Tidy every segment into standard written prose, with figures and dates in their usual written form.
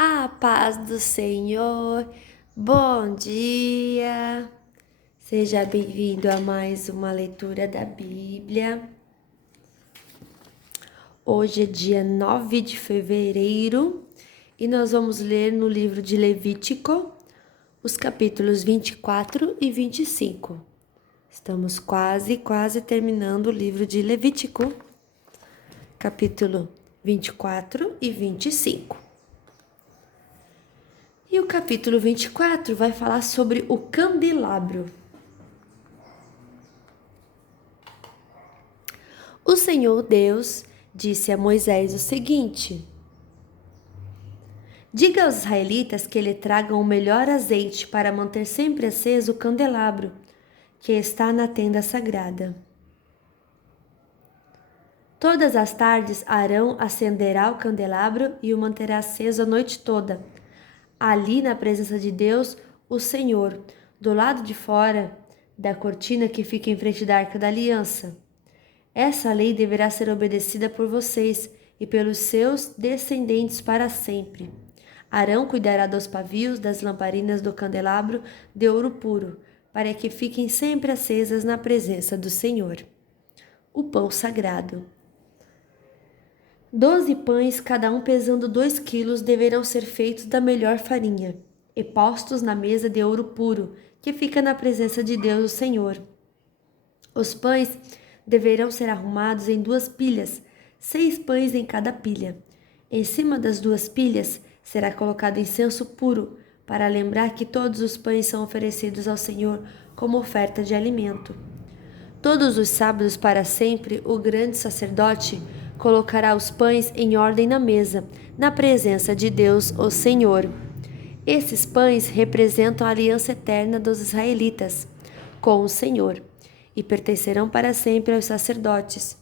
A paz do Senhor, bom dia! Seja bem-vindo a mais uma leitura da Bíblia. Hoje é dia 9 de fevereiro e nós vamos ler no livro de Levítico os capítulos 24 e 25. Estamos quase terminando o livro de Levítico, capítulo 24 e 25. E o capítulo 24 vai falar sobre o candelabro. O Senhor Deus disse a Moisés o seguinte: diga aos israelitas que lhe tragam o melhor azeite para manter sempre aceso o candelabro que está na tenda sagrada. Todas as tardes Arão acenderá o candelabro e o manterá aceso a noite toda. Ali na presença de Deus, o Senhor, do lado de fora da cortina que fica em frente da Arca da Aliança. Essa lei deverá ser obedecida por vocês e pelos seus descendentes para sempre. Arão cuidará dos pavios das lamparinas do candelabro de ouro puro, para que fiquem sempre acesas na presença do Senhor. O pão sagrado. 12 pães, cada um pesando 2 quilos, deverão ser feitos da melhor farinha e postos na mesa de ouro puro, que fica na presença de Deus, o Senhor. Os pães deverão ser arrumados em 2 pilhas, 6 pães em cada pilha. Em cima das 2 pilhas será colocado incenso puro, para lembrar que todos os pães são oferecidos ao Senhor como oferta de alimento. Todos os sábados para sempre, o grande sacerdote colocará os pães em ordem na mesa, na presença de Deus, o Senhor. Esses pães representam a aliança eterna dos israelitas com o Senhor e pertencerão para sempre aos sacerdotes,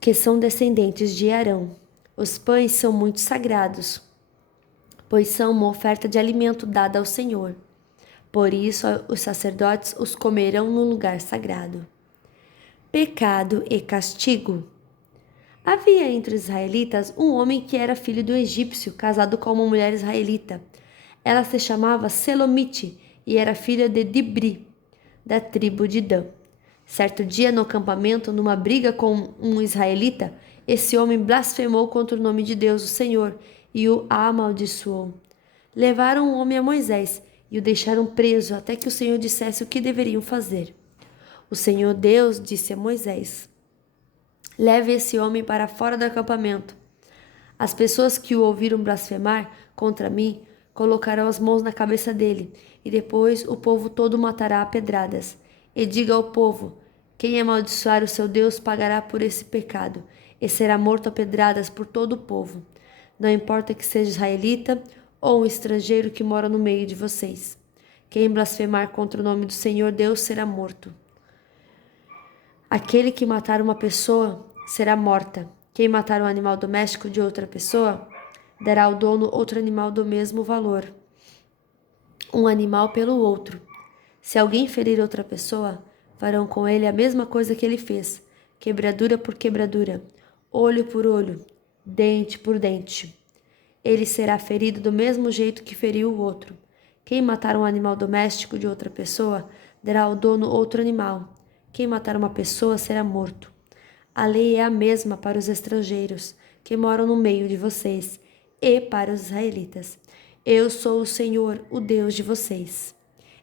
que são descendentes de Arão. Os pães são muito sagrados, pois são uma oferta de alimento dada ao Senhor. Por isso, os sacerdotes os comerão no lugar sagrado. Pecado e castigo. Havia entre os israelitas um homem que era filho do egípcio, casado com uma mulher israelita. Ela se chamava Selomite e era filha de Dibri, da tribo de Dan. Certo dia, no acampamento, numa briga com um israelita, esse homem blasfemou contra o nome de Deus, o Senhor, e o amaldiçoou. Levaram o homem a Moisés e o deixaram preso até que o Senhor dissesse o que deveriam fazer. O Senhor Deus disse a Moisés: leve esse homem para fora do acampamento. As pessoas que o ouviram blasfemar contra mim colocarão as mãos na cabeça dele, e depois o povo todo o matará a pedradas. E diga ao povo: quem amaldiçoar o seu Deus pagará por esse pecado, e será morto a pedradas por todo o povo. Não importa que seja israelita ou um estrangeiro que mora no meio de vocês. Quem blasfemar contra o nome do Senhor Deus será morto. Aquele que matar uma pessoa será morta. Quem matar um animal doméstico de outra pessoa dará ao dono outro animal do mesmo valor, um animal pelo outro. Se alguém ferir outra pessoa, farão com ele a mesma coisa que ele fez, quebradura por quebradura, olho por olho, dente por dente. Ele será ferido do mesmo jeito que feriu o outro. Quem matar um animal doméstico de outra pessoa dará ao dono outro animal. Quem matar uma pessoa será morto. A lei é a mesma para os estrangeiros que moram no meio de vocês e para os israelitas. Eu sou o Senhor, o Deus de vocês.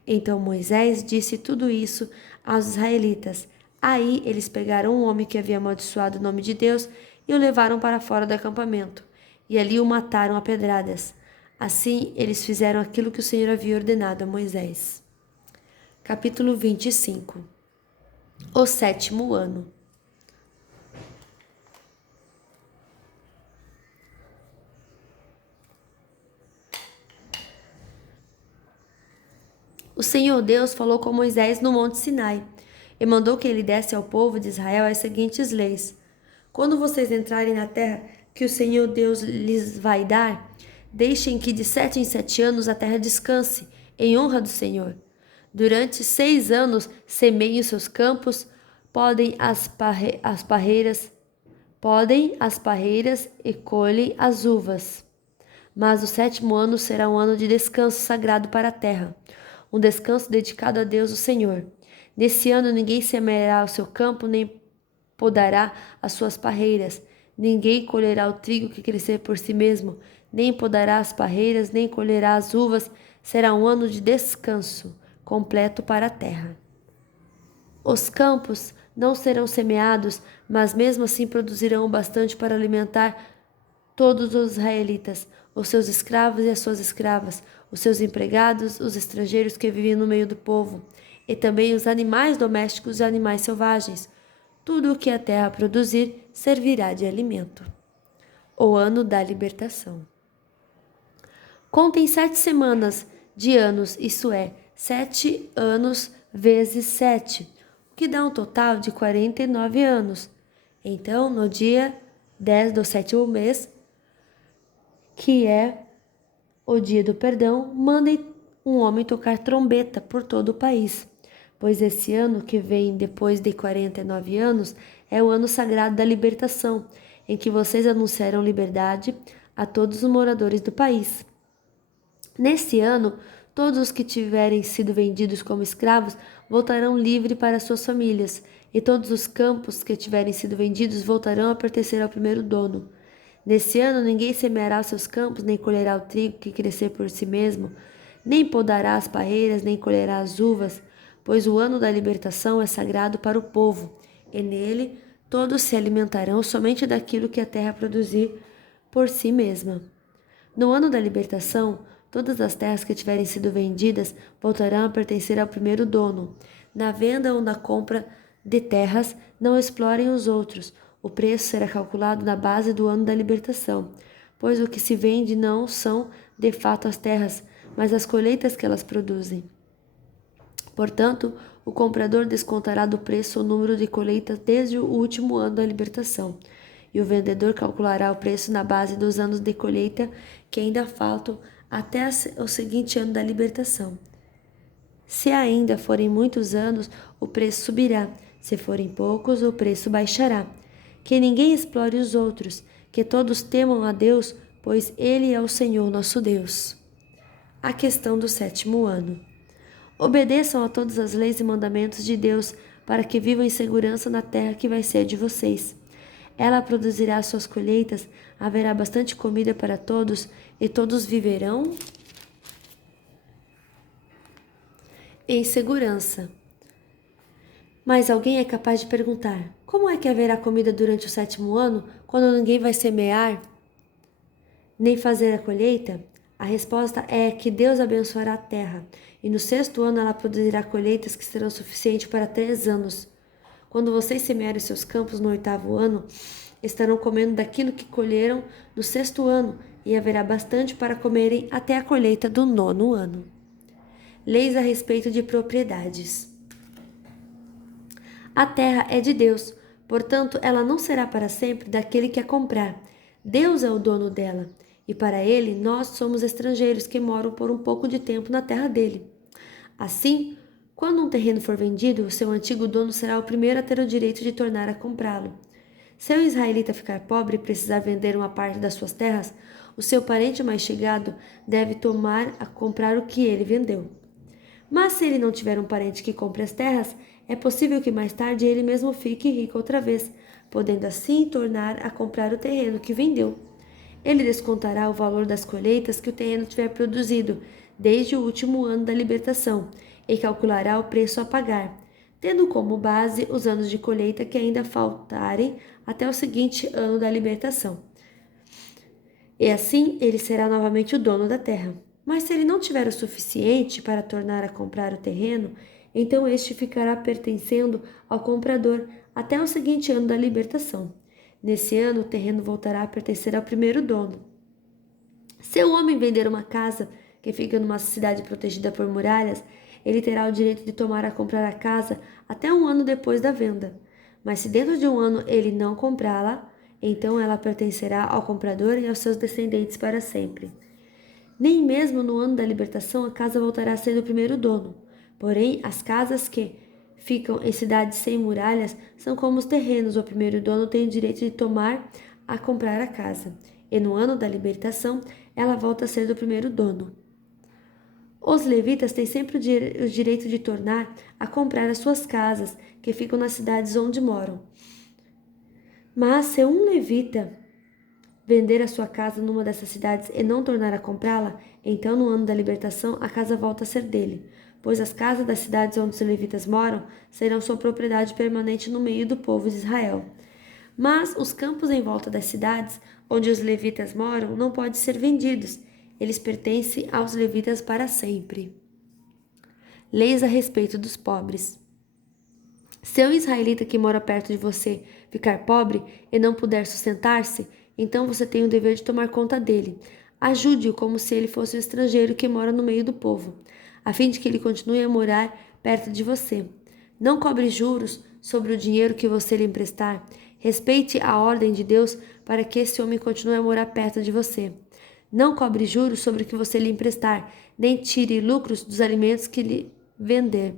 Então Moisés disse tudo isso aos israelitas. Aí eles pegaram um homem que havia amaldiçoado o nome de Deus e o levaram para fora do acampamento. E ali o mataram a pedradas. Assim eles fizeram aquilo que o Senhor havia ordenado a Moisés. Capítulo 25. O 7º ano. O Senhor Deus falou com Moisés no Monte Sinai e mandou que ele desse ao povo de Israel as seguintes leis: quando vocês entrarem na terra que o Senhor Deus lhes vai dar, deixem que de 7 em 7 anos a terra descanse, em honra do Senhor. Durante 6 anos semeiem os seus campos, podem as parreiras e colhem as uvas. Mas o 7º ano será um ano de descanso sagrado para a terra, um descanso dedicado a Deus, o Senhor. Nesse ano ninguém semeará o seu campo, nem podará as suas parreiras. Ninguém colherá o trigo que crescer por si mesmo, nem podará as parreiras, nem colherá as uvas. Será um ano de descanso completo para a terra. Os campos não serão semeados, mas mesmo assim produzirão bastante para alimentar todos os israelitas, os seus escravos e as suas escravas, os seus empregados, os estrangeiros que vivem no meio do povo, e também os animais domésticos e animais selvagens. Tudo o que a terra produzir servirá de alimento. O ano da libertação. Contem 7 semanas de anos, isto é, 7 anos vezes 7, o que dá um total de 49 anos. Então, no dia 10 do 7º mês, que é o dia do perdão, mandem um homem tocar trombeta por todo o país, pois esse ano que vem depois de 49 anos é o ano sagrado da libertação, em que vocês anunciarão liberdade a todos os moradores do país. Nesse ano, todos os que tiverem sido vendidos como escravos voltarão livres para suas famílias, e todos os campos que tiverem sido vendidos voltarão a pertencer ao primeiro dono. Nesse ano, ninguém semeará os seus campos, nem colherá o trigo que crescer por si mesmo, nem podará as parreiras, nem colherá as uvas, pois o ano da libertação é sagrado para o povo, e nele todos se alimentarão somente daquilo que a terra produzir por si mesma. No ano da libertação, todas as terras que tiverem sido vendidas voltarão a pertencer ao primeiro dono. Na venda ou na compra de terras, não explorem os outros. O preço será calculado na base do ano da libertação, pois o que se vende não são, de fato, as terras, mas as colheitas que elas produzem. Portanto, o comprador descontará do preço o número de colheitas desde o último ano da libertação, e o vendedor calculará o preço na base dos anos de colheita que ainda faltam até o seguinte ano da libertação. Se ainda forem muitos anos, o preço subirá. Se forem poucos, o preço baixará. Que ninguém explore os outros, que todos temam a Deus, pois Ele é o Senhor nosso Deus. A questão do 7º ano. Obedeçam a todas as leis e mandamentos de Deus, para que vivam em segurança na terra que vai ser de vocês. Ela produzirá suas colheitas, haverá bastante comida para todos, e todos viverão em segurança. Mas alguém é capaz de perguntar: como é que haverá comida durante o 7º ano, quando ninguém vai semear, nem fazer a colheita? A resposta é que Deus abençoará a terra, e no 6º ano ela produzirá colheitas que serão suficientes para 3 anos. Quando vocês semearem seus campos no 8º ano, estarão comendo daquilo que colheram no 6º ano, e haverá bastante para comerem até a colheita do 9º ano. Leis a respeito de propriedades. A terra é de Deus, portanto, ela não será para sempre daquele que a comprar. Deus é o dono dela, e para ele nós somos estrangeiros que moram por um pouco de tempo na terra dele. Assim, quando um terreno for vendido, o seu antigo dono será o primeiro a ter o direito de tornar a comprá-lo. Se um israelita ficar pobre e precisar vender uma parte das suas terras, o seu parente mais chegado deve tomar a comprar o que ele vendeu. Mas se ele não tiver um parente que compre as terras, é possível que mais tarde ele mesmo fique rico outra vez, podendo assim tornar a comprar o terreno que vendeu. Ele descontará o valor das colheitas que o terreno tiver produzido desde o último ano da libertação e calculará o preço a pagar, tendo como base os anos de colheita que ainda faltarem até o seguinte ano da libertação. E assim ele será novamente o dono da terra. Mas se ele não tiver o suficiente para tornar a comprar o terreno, então este ficará pertencendo ao comprador até o seguinte ano da libertação. Nesse ano, o terreno voltará a pertencer ao primeiro dono. Se o homem vender uma casa que fica numa cidade protegida por muralhas, ele terá o direito de tomar a comprar a casa até um ano depois da venda. Mas se dentro de um ano ele não comprá-la, então ela pertencerá ao comprador e aos seus descendentes para sempre. Nem mesmo no ano da libertação a casa voltará a ser do primeiro dono. Porém, as casas que ficam em cidades sem muralhas são como os terrenos. O primeiro dono tem o direito de tomar a comprar a casa. e no ano da libertação ela volta a ser do primeiro dono. Os levitas têm sempre o direito de tornar a comprar as suas casas, que ficam nas cidades onde moram. Mas se um levita vender a sua casa numa dessas cidades e não tornar a comprá-la, então no ano da libertação a casa volta a ser dele, pois as casas das cidades onde os levitas moram serão sua propriedade permanente no meio do povo de Israel. Mas os campos em volta das cidades onde os levitas moram não podem ser vendidos, eles pertencem aos levitas para sempre. Leis a respeito dos pobres. Se um israelita que mora perto de você ficar pobre e não puder sustentar-se, então você tem o dever de tomar conta dele. Ajude-o como se ele fosse um estrangeiro que mora no meio do povo, a fim de que ele continue a morar perto de você. Não cobre juros sobre o dinheiro que você lhe emprestar. Respeite a ordem de Deus para que esse homem continue a morar perto de você. Não cobre juros sobre o que você lhe emprestar, nem tire lucros dos alimentos que lhe vender.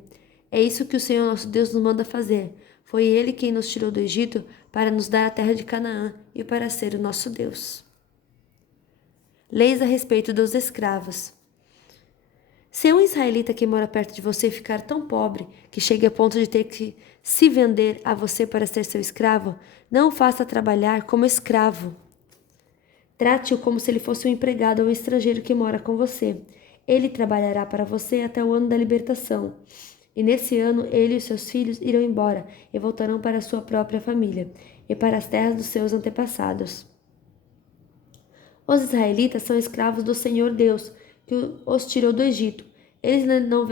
É isso que o Senhor nosso Deus nos manda fazer. Foi Ele quem nos tirou do Egito para nos dar a terra de Canaã e para ser o nosso Deus. Leis a respeito dos escravos. Se um israelita que mora perto de você ficar tão pobre que chegue a ponto de ter que se vender a você para ser seu escravo, não o faça trabalhar como escravo. Trate-o como se ele fosse um empregado ou um estrangeiro que mora com você. Ele trabalhará para você até o ano da libertação. E nesse ano ele e os seus filhos irão embora e voltarão para a sua própria família e para as terras dos seus antepassados. Os israelitas são escravos do Senhor Deus, que os tirou do Egito. Eles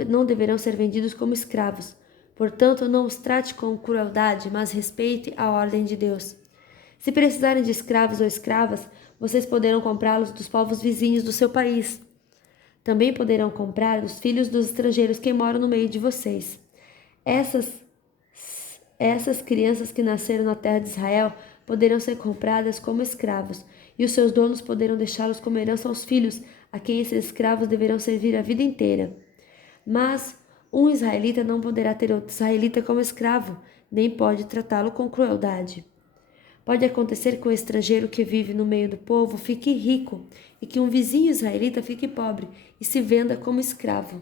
não deverão ser vendidos como escravos. Portanto, não os trate com crueldade, mas respeite a ordem de Deus. Se precisarem de escravos ou escravas, vocês poderão comprá-los dos povos vizinhos do seu país. Também poderão comprar os filhos dos estrangeiros que moram no meio de vocês. Essas crianças que nasceram na terra de Israel poderão ser compradas como escravos, e os seus donos poderão deixá-los como herança aos filhos, a quem esses escravos deverão servir a vida inteira. Mas um israelita não poderá ter outro israelita como escravo, nem pode tratá-lo com crueldade. Pode acontecer que um estrangeiro que vive no meio do povo fique rico e que um vizinho israelita fique pobre e se venda como escravo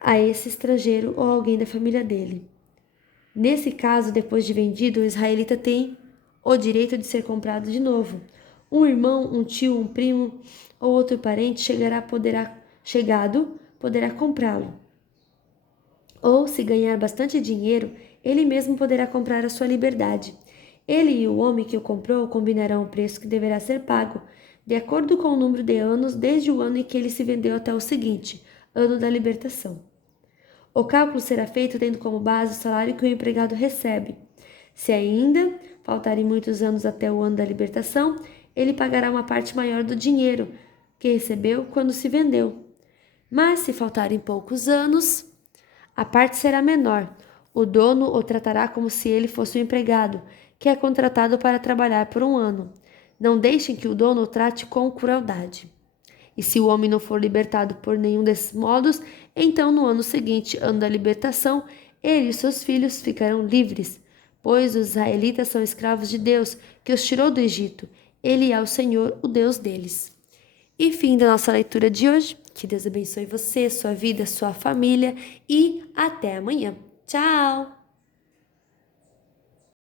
a esse estrangeiro ou alguém da família dele. Nesse caso, depois de vendido, o israelita tem o direito de ser comprado de novo. Um irmão, um tio, um primo ou outro parente poderá comprá-lo. Ou, se ganhar bastante dinheiro, ele mesmo poderá comprar a sua liberdade. Ele e o homem que o comprou combinarão o preço que deverá ser pago, de acordo com o número de anos desde o ano em que ele se vendeu até o seguinte, ano da libertação. O cálculo será feito tendo como base o salário que o empregado recebe. Se ainda faltarem muitos anos até o ano da libertação, ele pagará uma parte maior do dinheiro que recebeu quando se vendeu. Mas se faltarem poucos anos, a parte será menor. O dono o tratará como se ele fosse um empregado, que é contratado para trabalhar por um ano. Não deixem que o dono o trate com crueldade. E se o homem não for libertado por nenhum desses modos, então no ano seguinte, ano da libertação, ele e seus filhos ficarão livres, pois os israelitas são escravos de Deus, que os tirou do Egito. Ele é o Senhor, o Deus deles. E fim da nossa leitura de hoje. Que Deus abençoe você, sua vida, sua família e até amanhã. Tchau!